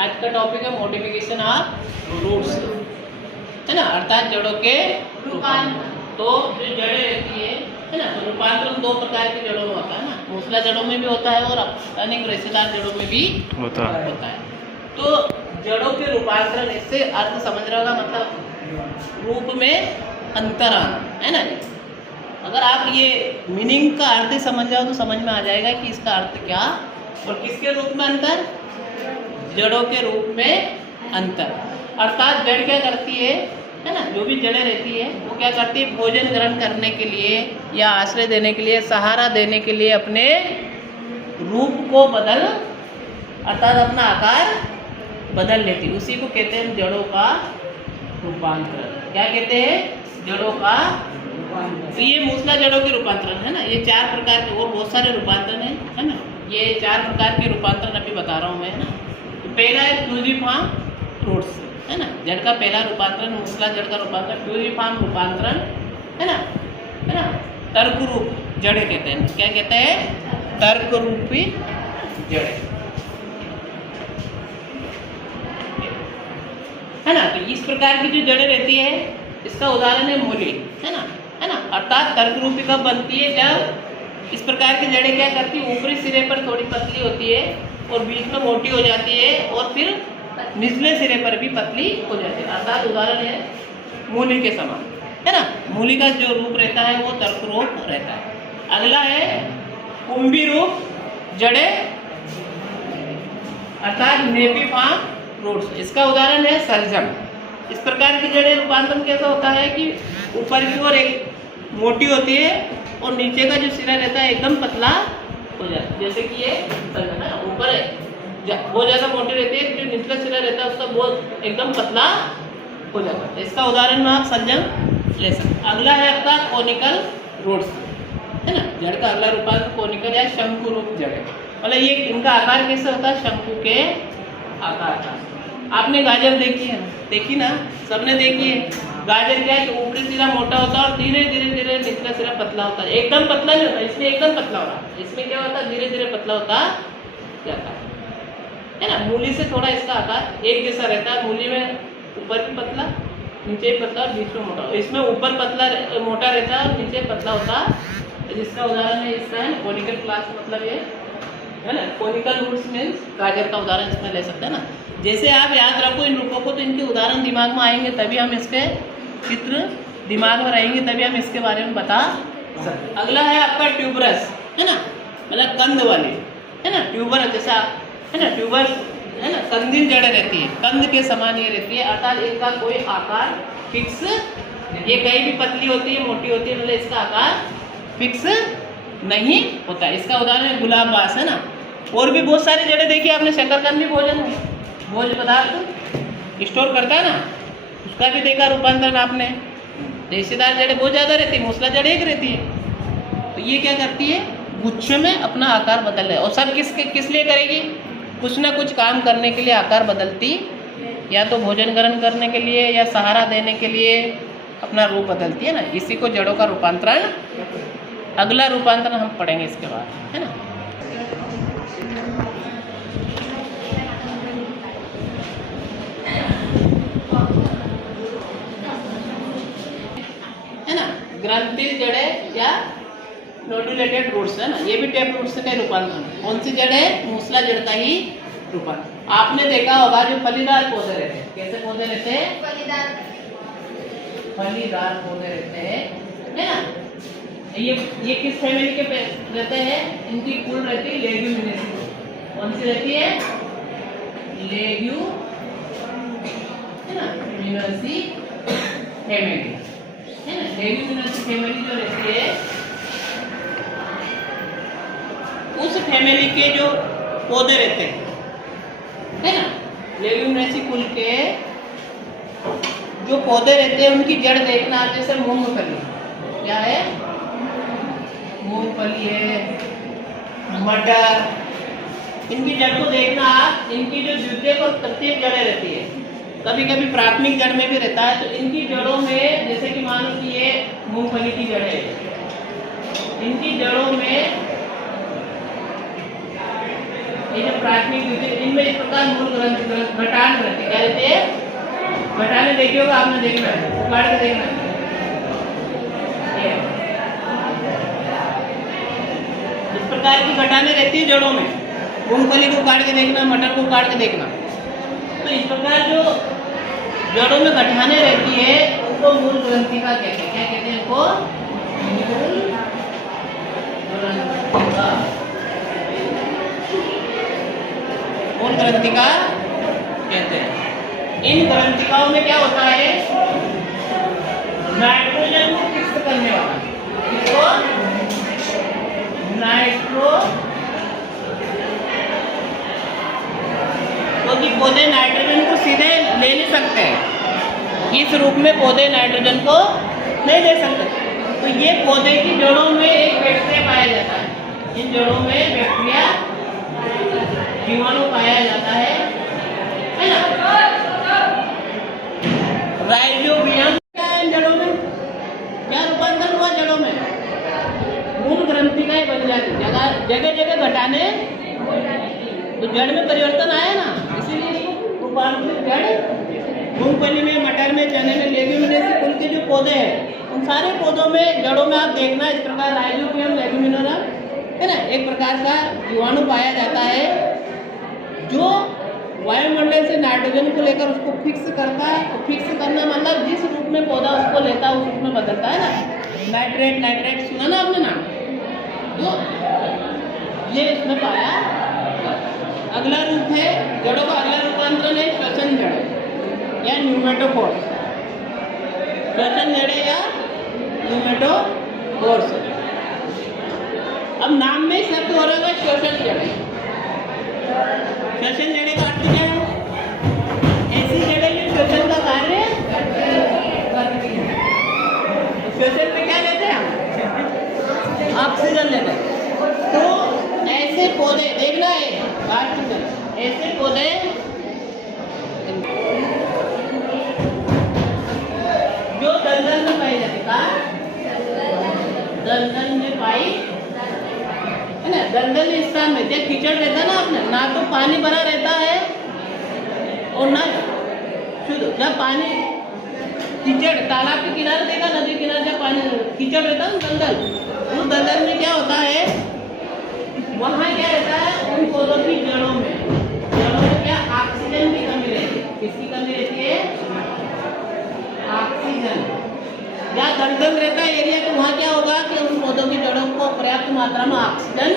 आज का टॉपिक है मॉडिफिकेशन ऑफ रूट्स, है ना, अर्थात जड़ों के रूपांतरण। तो जो जड़ें रहती है ना, तो रूपांतरण दो प्रकार की जड़ों में होता है ना, मूसला जड़ों में भी होता है और अनेक रेशेदार जड़ों में भी होता है। तो जड़ों के रूपांतरण, इससे अर्थ समझ रहे होगा, मतलब रूप में अंतर आना, है ना। अगर आप ये मीनिंग का अर्थ समझ जाओ तो समझ में आ जाएगा कि इसका अर्थ क्या और किसके रूप में अंतर, जड़ों के रूप में अंतर। अर्थात जड़ क्या करती है ना, जो भी जड़ें रहती है वो क्या करती है, भोजन ग्रहण करने के लिए या आश्रय देने के लिए, सहारा देने के लिए अपने रूप को बदल, अर्थात अपना आकार बदल लेती है। उसी को कहते हैं जड़ों का रूपांतरण। क्या कहते हैं, जड़ों का। तो ये मूसला जड़ों के रूपांतरण है ना, ये चार प्रकार के और बहुत सारे रूपांतरण है ना, ये चार प्रकार के रूपांतरण अभी बता रहा हूँ मैं, है ना। तो पहला है फ्यूजिफॉर्म रूट्स, है ना, जड़ का पहला रूपांतरण, मूसला जड़ का रूपांतरण फ्यूजिफॉर्म रूपांतरण, है ना, तर्क रूप जड़ें कहते हैं। क्या कहते हैं, तर्क रूपी जड़ें, है ना। तो इस प्रकार की जो जड़ें रहती है, इसका उदाहरण है मूली, है ना, अर्थात तर्क रूपी कब बनती है, जब इस प्रकार की जड़ें क्या करती है, ऊपरी सिरे पर थोड़ी पतली होती है और बीच में मोटी हो जाती है और फिर निचले सिरे पर भी पतली हो जाती है। अर्थात उदाहरण है मूली के समान, है ना। मूली का जो रूप रहता है वो तर्क रूप रहता है। अगला है कुंभी रूप जड़ें, अर्थात नेपिफॉर्म रूट्स। इसका उदाहरण है सलजम। इस प्रकार की जड़ें रूपांतरण कैसा होता है कि ऊपर की ओर एक मोटी होती है और नीचे का जो सिरा रहता है एकदम पतला हो जाता है, जैसे कि ये सलजम है, ऊपर बहुत ज़्यादा मोटी रहती है, जो निचला सिरा रहता है उसका बहुत एकदम पतला हो जाता है। इसका उदाहरण में आप सलजम ले सकते। अगला है आपका कोनिकल रूट्स, है ना, जड़ का अगला रूपांतर कोनिकल या शंकु रूप जड़ है। मतलब ये इनका आकार कैसे होता है, शंकु के आकार का। आपने गाजर देखी ना, सबने देखी है। गाजर क्या है कि ऊपरी सिरा मोटा होता है और धीरे धीरे निचला सिरा पतला होता है। एकदम पतला नहीं होता, इसमें एकदम पतला हो रहा है, इसमें क्या होता है, धीरे धीरे पतला होता जाता है ना। मूली से थोड़ा इसका आकार एक जैसा रहता है, मूली में ऊपर भी पतला, नीचे भी पतला और बीच में मोटा। इसमें ऊपर पतला मोटा रहता है और नीचे पतला होता है। जिसका उदाहरण है इसका है कोनिकल क्लास, मतलब ये है ना, कोनिकल रूट्स मीन्स गाजर का उदाहरण इसमें ले सकते हैं ना। जैसे आप याद रखो इन रूपों को, तो इनके उदाहरण दिमाग में आएंगे तभी हम इसके चित्र दिमाग में रहेंगे, तभी हम इसके बारे में बता सकते। अगला है आपका ट्यूबरस, है ना, मतलब कंद वाली, है ना, ट्यूबर जैसा, है ना, ट्यूबर, है ना, कंदील जड़ें रहती है, कंद के समान ये रहती है, अर्थात इनका कोई आकार फिक्स, ये कहीं भी पतली होती है मोटी होती है, मतलब इसका आकार फिक्स नहीं होता है। इसका उदाहरण है गुलाब बास, है ना। और भी बहुत सारी जड़ें देखी आपने, शकरकंद भी भोज्य पदार्थ स्टोर करता है ना, उसका भी देखा रूपांतरण आपने। रेशेदार जड़ें बहुत ज़्यादा रहती है, मूसला जड़ एक रहती है। तो ये क्या करती है, गुच्छे में अपना आकार बदल रहा है, और सब किस लिए करेगी, कुछ ना कुछ काम करने के लिए आकार बदलती, या तो भोजन ग्रहण करने के लिए या सहारा देने के लिए अपना रूप बदलती है ना। इसी को जड़ों का रूपांतरण, अगला रूपांतरण हम पढ़ेंगे इसके बाद, है ना। ग्रंथिल जड़ें या नोडुलेटेड रूट्स, है ना, ये भी टेप रूट्स का रूपांतरण। कौन सी जड़ है, मूसला जड़ का ही रूपांतरण। आपने देखा होगा जो फलीदार पौधे रहते हैं, कैसे पौधे रहते हैं, फलीदार पौधे रहते हैं, है ना। ये किस फैमिली के रहते हैं, इनकी कुल रहती है लेग्यूमिनेसी। कौन सी रहती है, लेग्यूमिनेसी फैमिली, है ना। लेग्यूमिनेसी फैमिली जो रहती है, उस फैमिली के जो पौधे रहते हैं, है ना, लेग्यूमिनेसी कुल के जो पौधे रहते हैं उनकी जड़ देखना आप, जैसे मूंगफली, क्या है, मूंगफली है, मटर, इनकी जड़ को देखना आप। इनकी जो द्वितीयक और तृतीयक जड़ें रहती है, कभी कभी प्राथमिक जड़ में भी रहता है, तो इनकी जड़ों में, जैसे कि मान लो कि ये मूंगफली की जड़ है, इनकी जड़ों में ये जो प्राथमिक द्वितीय इनमें इस प्रकार मूल ग्रंथि घटान ग्रंथि क्या रहती है? घटाने देखी होगा आपने, देखना है, उखाड़ के देखना है। इस प्रकार की घटाने रहती है जड़ों में। मूंगफली को उखाड़ के देखना, मटर को उखाड़ के देखना। तो इस प्रकार जो जड़ों में गठाने रहती है उनको मूल ग्रंथिका कहते हैं। क्या कहते हैं इनको? मूल ग्रंथिका कहते हैं। इन ग्रंथिकाओं में क्या होता है? नाइट्रोजन को फिक्स करने वाला, इसको क्योंकि पौधे नाइट्रोजन को सीधे ले नहीं सकते हैं, इस रूप में पौधे नाइट्रोजन को नहीं ले सकते। तो ये पौधे की जड़ों में एक बैक्टीरिया पाया जाता है। इन जड़ों में बैक्टीरिया जीवाणु पाया जाता है ना। राइजोबियम क्या है इन जड़ों में? क्या रूपांतरण हुआ जड़ों में? मूल ग्रंथिकाएं बन जाती, जगह जगह घटाने, तो जड़ में परिवर्तन आया ना, इसीलिए इसको रूपांतरित जड़। मूंगफली में, मटर में, चने में, लेग्यूमिनेसी कुल के जो पौधे हैं उन सारे पौधों में जड़ों में आप देखना इस प्रकार राइजोबियम लेग्यूमिनोरा है ना, एक प्रकार का जीवाणु पाया जाता है जो वायुमंडल से नाइट्रोजन को लेकर उसको फिक्स करता है। और फिक्स करना मतलब जिस रूप में पौधा उसको लेता है उस रूप में बदलता है ना। नाइट्रेट सुना ना आपने नाम? तो ये इसमें पाया। अगला रूप है जड़ों का, अगला रूपांतरण है श्वसन जड़ या न्यूमेटोफोर्स। श्वसन जड़े या न्यूमेटोफोर्स। अब नाम में शब्द हो रहा है श्वसन जड़े। श्वसन जड़े का अर्थ क्या है? ऐसी जड़ें जो श्वसन का कार्य करती हैं। श्वसन में क्या लेते हैं हम? ऑक्सीजन लेते हैं। तो ऐसे पौधे देखना है, ऐसे पौधे जो दलदल में पाई जाती है, दलदल में पाई है ना, दलदल स्थान में जब कीचड़ रहता ना, आपने ना तो पानी भरा रहता है और ना शुद्ध। जब पानी कीचड़ तालाब के किनारे देखा, नदी किनारे जब पानी कीचड़ रहता है दलदल, उस दलदल में क्या होता है? वहाँ क्या रहता है? उन पौधों की जड़ों में क्या ऑक्सीजन की कमी रहती है। किसकी कमी रहती है? ऑक्सीजन। जहाँ दलदल रहता है एरिया, तो वहाँ क्या होगा कि उन पौधों की जड़ों को पर्याप्त मात्रा में ऑक्सीजन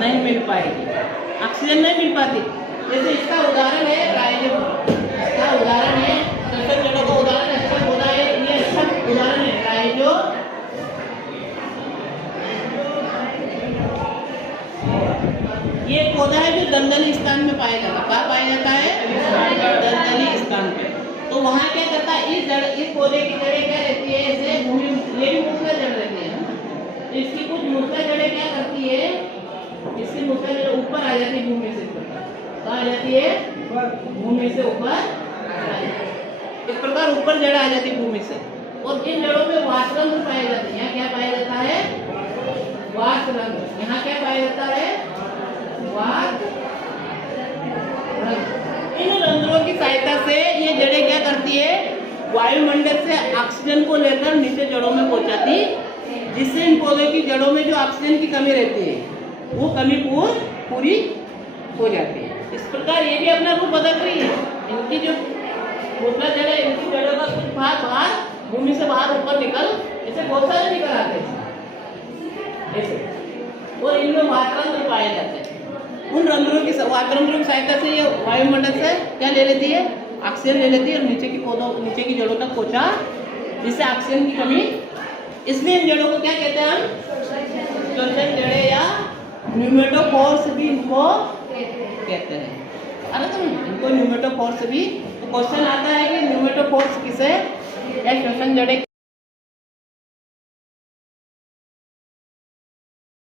नहीं मिल पाएगी, ऑक्सीजन नहीं मिल पाती। जैसे इसका उदाहरण है राइजोबियम, इसका उदाहरण है श्वसन जड़ों का उदाहरण अच्छा पौधा है, ये अच्छा उदाहरण है राइजो। ये पौधा है जो दलदली स्थान में पाया जाता है। कहाँ पाया जाता है? दलदली स्थान पे। तो वहाँ क्या करता है? इस पौधे की जड़ें क्या रहती है? ऐसे भूमि, ये भी मूसला जड़ रहती है। इसकी कुछ मूसला जड़ें क्या करती है? इसकी मूसला जड़ ऊपर आ जाती है भूमि से। कहाँ आ जाती है? भूमि से ऊपर। इस प्रकार ऊपर जड़ आ जाती है भूमि से। और इन जड़ों में वासरंध्र पाए जाते हैं। यहाँ क्या पाया जाता है? वासरंध्र। यहाँ क्या पाया जाता है? इन रंध्रों की सहायता से ये जड़ें क्या करती है? वायुमंडल से ऑक्सीजन को लेकर नीचे जड़ों में पहुंचाती, जिससे इन पौधों की जड़ों में जो ऑक्सीजन की कमी रहती है वो कमी पूरी हो जाती है। इस प्रकार ये भी अपना रूप बदल रही है। इनकी जो मूसला जड़ है, इनकी जड़ों का कुछ भाग बाहर भूमि से बाहर ऊपर निकल, ऐसे बहुत सारे निकल आते हैं ऐसे, और इनमें वातरंध्र पाए जाते हैं। उन रंध्रों की वातरंध्रों की सहायता से ये वायुमंडल से क्या ले लेती है? ऑक्सीजन ले लेती है और नीचे की जड़ों तक पहुंचा, जिससे ऑक्सीजन की कमी। इसलिए इन जड़ों को क्या कहते हैं हम? श्वसन जड़ें या न्यूमेटोफोर्स भी इनको कहते हैं। अरे तो इनको न्यूमेटोफोर्स भी। तो क्वेश्चन आता है कि न्यूमेटोफोर्स किसे या श्वसन जड़ें